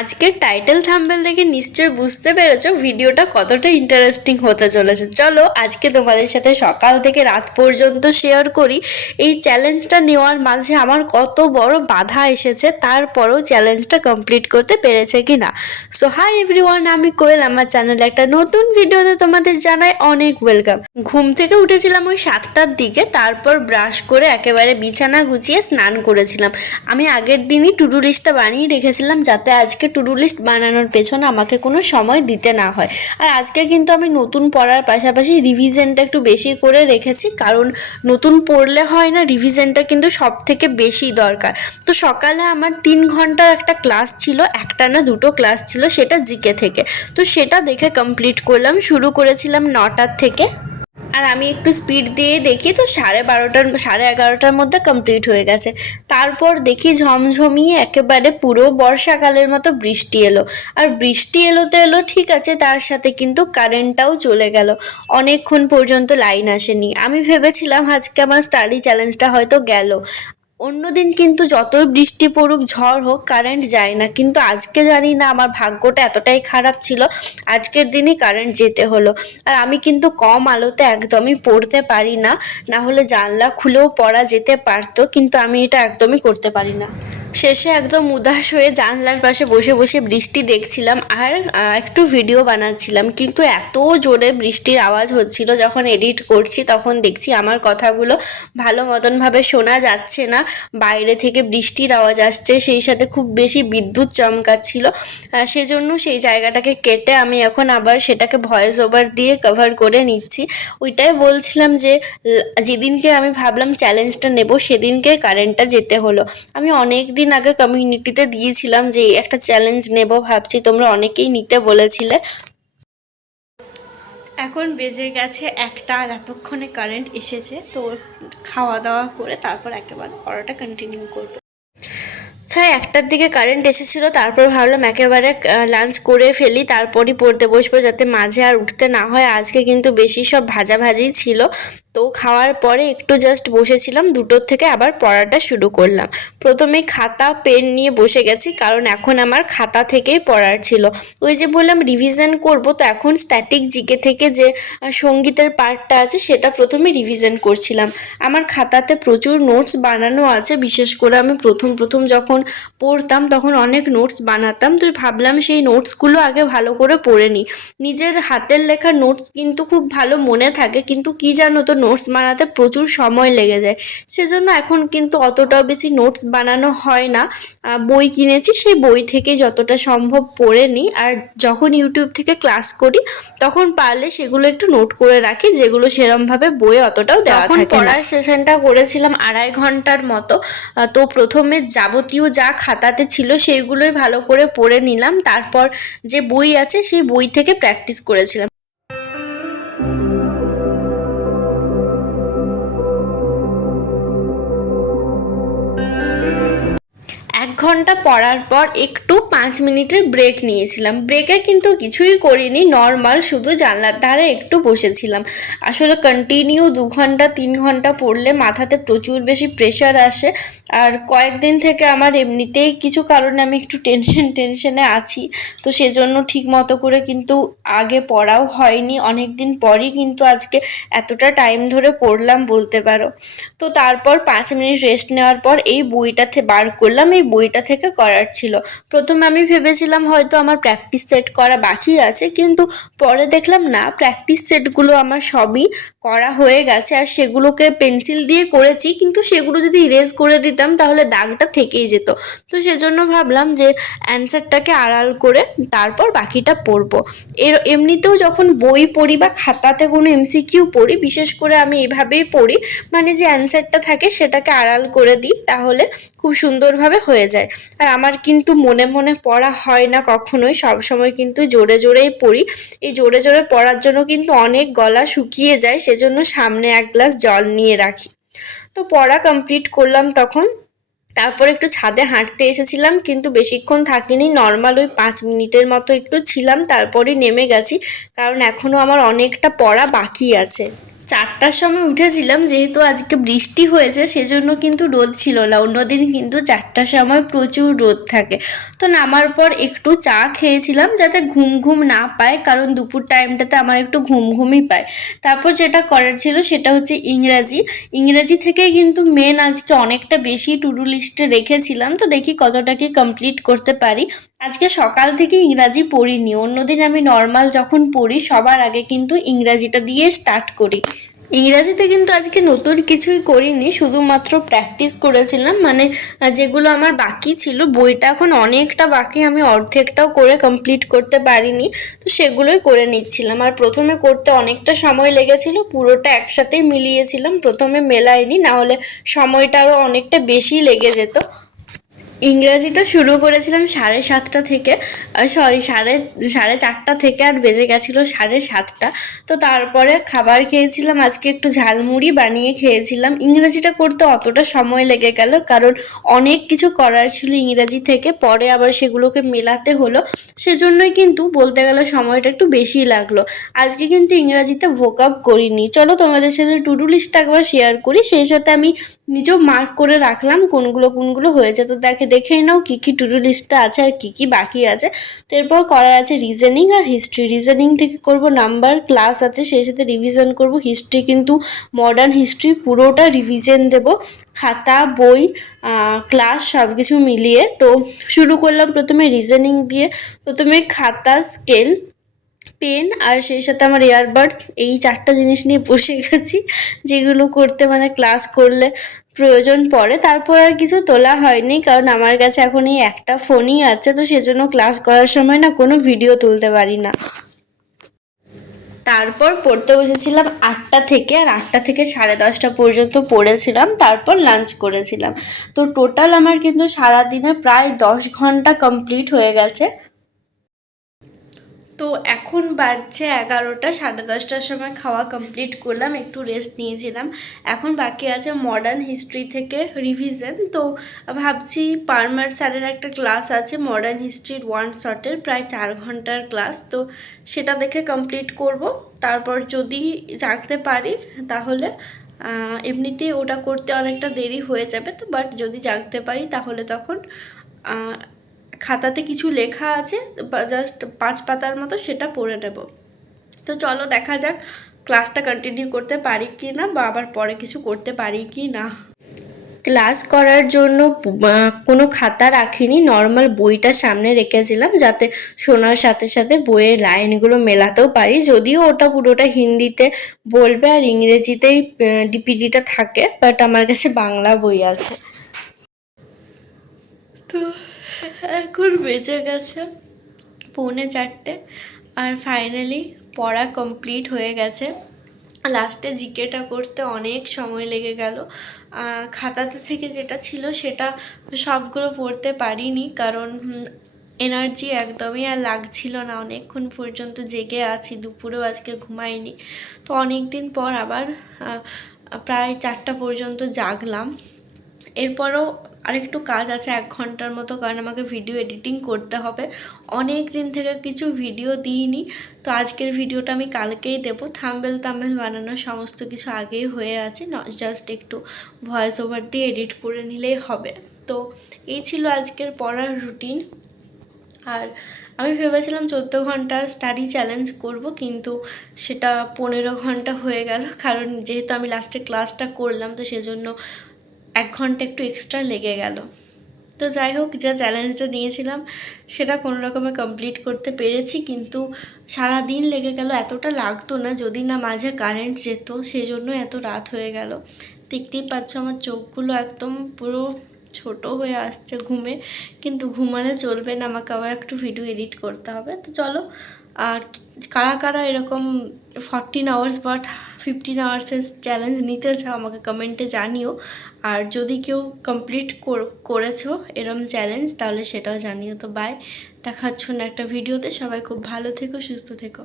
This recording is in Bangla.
আজকের টাইটেল থাম্বনেল দেখে নিশ্চয়ই বুঝতে পেরেছো ভিডিওটা কতটা ইন্টারেস্টিং হতে চলেছে। চলো আজকে তোমাদের সাথে সকাল থেকে রাত পর্যন্ত শেয়ার করি এই চ্যালেঞ্জটা নেওয়ার মাঝে আমার কত বড় বাধা এসেছে, তারপরও চ্যালেঞ্জটা কমপ্লিট করতে পেরেছে কিনা। সো হাই এভরিওয়ান, আমি কোয়েল, আমার চ্যানেলে একটা নতুন ভিডিওতে তোমাদের জানাই অনেক ওয়েলকাম। ঘুম থেকে উঠেছিলাম ওই 7টার দিকে, তারপর ব্রাশ করে একেবারে বিছানা গুছিয়ে স্নান করেছিলাম। আমি আগের দিনই টু ডু লিস্টটা বানিয়ে রেখেছিলাম যাতে আজকে টু ডু লিস্ট বানানোর পেছনে আমাকে কোনো সময় দিতে না হয়। আর আজকে কিন্তু আমি নতুন পড়ার পাশাপাশি রিভিশনটা একটু বেশি করে রেখেছি, কারণ নতুন পড়লে হয় না, রিভিশনটা কিন্তু সব থেকে বেশি দরকার। তো সকালে আমার 3 ঘন্টার একটা ক্লাস ছিল, একটা না দুটো ক্লাস ছিল, সেটা জিকে থেকে। তো সেটা দেখে কমপ্লিট করলাম। শুরু করেছিলাম 9টার থেকে, আর আমি একটু স্পিড দিয়ে দেখি তো 11:30টার মধ্যে কমপ্লিট হয়ে গেছে। তারপর দেখি ঝমঝমিয়ে একেবারে পুরো বর্ষাকালের মতো বৃষ্টি এলো। আর বৃষ্টি এলো তো এলো ঠিক আছে, তার সাথে কিন্তু কারেন্টটাও চলে গেল। অনেকক্ষণ পর্যন্ত লাইন আসেনি। আমি ভেবেছিলাম আজকে আমার স্টাডি চ্যালেঞ্জটা হয়তো গেল। অন্যদিন কিন্তু যতই বৃষ্টি পড়ুক ঝড় হোক কারেন্ট যায় না, কিন্তু আজকে জানি না আমার ভাগ্যটা এতটাই খারাপ ছিল, আজকের দিনই কারেন্ট যেতে হলো। আর আমি কিন্তু কম আলোতে একদমই পড়তে পারি না, না হলে জানলা খুলেও পড়া যেতে পারতো, কিন্তু আমি এটা একদমই করতে পারি না। শেষে একদম উদাস হয়ে জানলার পাশে বসে বসে বৃষ্টি দেখছিলাম আর একটু ভিডিও বানাচ্ছিলাম। কিন্তু এত জোরে বৃষ্টির আওয়াজ হচ্ছিল, যখন এডিট করছি তখন দেখছি আমার কথাগুলো ভালো মতনভাবে শোনা যাচ্ছে না, বাইরে থেকে বৃষ্টির আওয়াজ আসছে, সেই সাথে খুব বেশি বিদ্যুৎ চমকাচ্ছিল। সেজন্য সেই জায়গাটাকে কেটে আমি এখন আবার সেটাকে ভয়েস ওভার দিয়ে কভার করে নিচ্ছি। ওইটাই বলছিলাম যে যেদিনকে আমি ভাবলাম চ্যালেঞ্জটা নেব সেদিনকে কারেন্টটা যেতে হলো। আমি অনেক দিন আগে কমিউনিটিতে দিয়েছিলাম যে একটা চ্যালেঞ্জ নেব ভাবছি, তোমরা অনেকেই নিতে বলেছিলে। এখন বেজে গেছে 1টা, আর এতক্ষণে কারেন্ট এসেছে। তো খাওয়া দাওয়া করে তারপর একেবারে পড়াটা কন্টিনিউ করবো। স্যার 1টার দিকে কারেন্ট এসেছিলো, তারপর ভাবলাম একেবারে লাঞ্চ করে ফেলি, তারপরই পড়তে বসবো যাতে মাঝে আর উঠতে না হয়। আজকে কিন্তু বেশি সব ভাজাভাজি ছিল। তো খাওয়ার পরে একটু জাস্ট বসেছিলাম, 2টোর থেকে আবার পড়াটা শুরু করলাম। প্রথমে খাতা পেন নিয়ে বসে গেছি, কারণ এখন আমার খাতা থেকেই পড়ার ছিল। ওই যে বললাম রিভিশন করব, তো এখন স্ট্যাটিক জিকে থেকে যে সঙ্গীতের পার্টটা আছে সেটা প্রথমে রিভিশন করছিলাম। আমার খাতাতে প্রচুর নোটস বানানো আছে, বিশেষ করে আমি প্রথম যখন পড়তাম তখন অনেক নোটস বানাতাম। তো ভাবলাম সেই নোটসগুলো আগে ভালো করে পড়ে নিই। নিজের হাতের লেখা নোটস কিন্তু খুব ভালো মনে থাকে, কিন্তু কি জানো তো নোটস বানাতে প্রচুর সময় লেগে যায়। সেজন্য এখন কিন্তু অতটাও বেশি নোটস বানানো হয় না। বই কিনেছি, সেই বই থেকে যতটা সম্ভব পড়ে নিই। আর যখন ইউটিউব থেকে ক্লাস করি তখন পারলে সেগুলো একটু নোট করে রাখি, যেগুলো সেরমভাবে বইয়ে অতটাও দেওয়া থাকে না। পড়ার সেশনটা করেছিলাম 2.5 ঘন্টার মতো। তো প্রথমে যাবতীয় যা খাতাতে ছিল সেইগুলোই ভালো করে পড়ে নিলাম, তারপর যে বই আছে সেই বই থেকে প্র্যাকটিস করেছিলাম। 1 ঘন্টা পড়ার পর একটু 5 মিনিটের ব্রেক নিয়েছিলাম। ব্রেকে কিন্তু কিছুই করিনি, নর্মাল শুধু জানলার ধারে একটু বসেছিলাম। আসলে কন্টিনিউ 2 ঘন্টা 3 ঘন্টা পড়লে মাথাতে প্রচুর বেশি প্রেশার আসে। আর কয়েকদিন থেকে আমার এমনিতেই কিছু কারণে আমি একটু টেনশনে আছি, তো সেজন্য ঠিক মতো করে কিন্তু আগে পড়াও হয়নি। অনেক দিন পরই কিন্তু আজকে এতটা টাইম ধরে পড়লাম বলতে পারো। তো তারপর 5 মিনিট রেস্ট নেওয়ার পর এই বইটা বার করলাম, এই বইটা থেকে করার ছিল। প্রথমে আমি ভেবেছিলাম হয়তো আমার প্র্যাকটিস সেট করা বাকি আছে, কিন্তু পরে দেখলাম না, প্র্যাকটিস সেটগুলো আমার সবই করা হয়ে গেছে। আর সেগুলোকে পেন্সিল দিয়ে করেছি, কিন্তু সেগুলো যদি ইরেজ করে দিতাম তাহলে দাগটা থেকেই যেত। তো সেজন্য ভাবলাম যে অ্যান্সারটাকে আড়াল করে তারপর বাকিটা পড়বো। এমনিতেও যখন বই পড়ি বা খাতাতে কোনো এমসিকিউ পড়ি, বিশেষ করে আমি এভাবেই পড়ি, মানে যে অ্যান্সারটা থাকে সেটাকে আড়াল করে দিই, তাহলে খুব সুন্দরভাবে হয়ে যায়। আর আমার কিন্তু মনে মনে পড়া হয় না কখনোই, সবসময় কিন্তু জোরে জোরেই পড়ি। এই জোরে জোরে পড়ার জন্য কিন্তু অনেক গলা শুকিয়ে যায়, সেজন্য সামনে 1 গ্লাস জল নিয়ে রাখি। তো পড়া কমপ্লিট করলাম তখন। তারপর একটু ছাদে হাঁটতে এসেছিলাম, কিন্তু বেশিক্ষণ থাকিনি, নর্মাল ওই 5 মিনিটের মতো একটু ছিলাম, তারপরই নেমে গেছি, কারণ এখনও আমার অনেকটা পড়া বাকি আছে। 4টার সময় উঠেছিলাম, যেহেতু আজকে বৃষ্টি হয়েছে সেজন্য কিন্তু রোদ ছিল না। অন্যদিন কিন্তু 4টার সময় প্রচুর রোদ থাকে। তো নামার পর একটু চা খেয়েছিলাম যাতে ঘুম ঘুম না পায়, কারণ দুপুর টাইমটাতে আমার একটু ঘুম ঘুমই পায়। তারপর যেটা করার ছিল সেটা হচ্ছে ইংরাজি থেকেই কিন্তু মেন আজকে অনেকটা বেশি টু ডু লিস্টে রেখেছিলাম, তো দেখি কতটা কি কমপ্লিট করতে পারি। আজকে সকাল থেকে ইংরাজি পড়িনি, অন্যদিন আমি নর্মাল যখন পড়ি সবার আগে কিন্তু ইংরাজিটা দিয়ে স্টার্ট করি। ইংরাজিতে কিন্তু আজকে নতুন কিছুই করিনি, শুধুমাত্র প্র্যাকটিস করেছিলাম, মানে যেগুলো আমার বাকি ছিল, বইটা এখন অনেকটা বাকি, আমি অর্ধেকটাও করে কমপ্লিট করতে পারিনি, তো সেগুলোই করে নিচ্ছিলাম। আর প্রথমে করতে অনেকটা সময় লেগেছিল, পুরোটা একসাথেই মিলিয়েছিলাম, প্রথমে মেলাইনি, না হলে সময়টা আরও অনেকটা বেশি লেগে যেত। ইংরাজিটা শুরু করেছিলাম 7:30 থেকে, সরি সাড়ে 4টা থেকে, আর বেজে গেছিলো 7:30। তো তারপরে খাবার খেয়েছিলাম, আজকে একটু ঝালমুড়ি বানিয়ে খেয়েছিলাম। ইংরাজিটা করতে অতটা সময় লেগে গেল কারণ অনেক কিছু করার ছিল ইংরাজি থেকে, পরে আবার সেগুলোকে মেলাতে হলো, সেজন্যই কিন্তু বলতে গেলে সময়টা একটু বেশি লাগলো। আজকে কিন্তু ইংরাজিতে ভোকাব করিনি। চলো তোমাদের সাথে টু ডু লিস্টটা একবার শেয়ার করি, সেই সাথে আমি নিজেও মার্ক করে রাখলাম কোনগুলো হয়েছে। তো দেখেই নাও কী কী টু ডু লিস্টটা আছে আর কী কী বাকি আছে। তো এরপর করার আছে রিজনিং আর হিস্ট্রি। রিজনিং থেকে করব নাম্বার, ক্লাস আছে সেই সাথে রিভিশন করব। হিস্ট্রি কিন্তু মডার্ন হিস্ট্রি পুরোটা রিভিশন দেব, খাতা বই ক্লাস সব কিছু মিলিয়ে। তো শুরু করলাম প্রথমে রিজনিং দিয়ে। প্রথমে খাতা, স্কেল, পেন আর সেই সাথে আমার ইয়ারবাডস, এই 4টা জিনিস নিয়ে বসে গেছি, যেগুলো করতে মানে ক্লাস করলে প্রয়োজন পড়ে। তারপর আর কিছু তোলা হয়নি, কারণ আমার কাছে এখন এই একটা ফোনই আছে, তো সেজন্য ক্লাস করার সময় না কোনো ভিডিও তুলতে পারি না। তারপর পড়তে বসেছিলাম 8টা থেকে, আর 8টা থেকে 10:30 পর্যন্ত পড়েছিলাম, তারপর লাঞ্চ করেছিলাম। তো টোটাল আমার কিন্তু সারাদিনে প্রায় 10 ঘন্টা কমপ্লিট হয়ে গেছে। তো এখন বাজছে 11টা, 10:30টার সময় খাওয়া কমপ্লিট করলাম, একটু রেস্ট নিয়েছিলাম। এখন বাকি আছে মডার্ন হিস্ট্রি থেকে রিভিশন। তো ভাবছি পারমার স্যারের একটা ক্লাস আছে মডার্ন হিস্ট্রির 1 শটের, প্রায় 4 ঘন্টার ক্লাস, তো সেটা দেখে কমপ্লিট করব। তারপর যদি জাগতে পারি তাহলে এমনিতে ওটা করতে অনেকটা দেরি হয়ে যাবে, তো বাট যদি জাগতে পারি তাহলে তখন খাতাতে কিছু লেখা আছে জাস্ট 5 পাতার মতো, সেটা পড়ে নেব। তো চলো দেখা যাক ক্লাসটা কন্টিনিউ করতে পারি কি না, বা আবার পরে কিছু করতে পারি কি না। ক্লাস করার জন্য কোনো খাতা রাখিনি, নর্মাল বইটা সামনে রেখেছিলাম যাতে শোনার সাথে সাথে বইয়ের লাইনগুলো মেলাতেও পারি। যদিও ওটা পুরোটা হিন্দিতে বলবে আর ইংরেজিতেই ডিপিডিটা থাকে, বাট আমার কাছে বাংলা বই আছে। তো এখন বেজে গেছে 3:45, আর ফাইনালি পড়া কমপ্লিট হয়ে গেছে। লাস্টে জিকেটা করতে অনেক সময় লেগে গেল। খাতাতে থেকে যেটা ছিল সেটা সবগুলো পড়তে পারিনি, কারণ এনার্জি একদমই আর লাগছিল না, অনেকক্ষণ পর্যন্ত জেগে আছি, দুপুরেও আজকে ঘুমাইনি। তো অনেক দিন পর আবার প্রায় 4টা পর্যন্ত জাগলাম। এরপরও আরেকটু কাজ আছে 1 ঘন্টার মতো, কারণ আমাকে ভিডিও এডিটিং করতে হবে। অনেক দিন থেকে কিছু ভিডিও দিইনি, তো আজকের ভিডিওটা আমি কালকেই দেবো। থাম্বনেল বানানো সমস্ত কিছু আগেই হয়ে আছে, জাস্ট একটু ভয়েস ওভার দিয়ে এডিট করে নিলেই হবে। তো এই ছিল আজকের পড়ার রুটিন। আর আমি ভেবেছিলাম 14 ঘন্টার স্টাডি চ্যালেঞ্জ করব, কিন্তু সেটা 15 ঘন্টা হয়ে গেল, কারণ যেহেতু আমি লাস্টে ক্লাসটা করলাম, তো সেজন্য 1 ঘন্টা একটু এক্সট্রা লেগে গেল। তো যাই হোক, যা চ্যালেঞ্জটা নিয়েছিলাম সেটা কোনো রকমে কমপ্লিট করতে পেরেছি, কিন্তু সারা দিন লেগে গেল। এতটা লাগতো না যদি না মাঝে কারেন্ট যেত, সেই জন্য এত রাত হয়ে গেল। দেখতেই পাচ্ছ আমার চোখগুলো একদম পুরো ছোট হয়ে আসছে ঘুমে, কিন্তু ঘুমালে চলবে না, আমাকে আবার একটু ভিডিও এডিট করতে হবে। তো চলো, আর কারা কারা এরকম 14 আওয়ার্স বা 15 আওয়ার্সের চ্যালেঞ্জ নিতে চাও আমাকে কমেন্টে জানিও। আর যদি কেউ কমপ্লিট করেছো এরম চ্যালেঞ্জ তাহলে সেটাও জানিও। তো বাই, দেখা হচ্ছে না একটা ভিডিওতে। সবাই খুব ভালো থেকো, সুস্থ থেকো।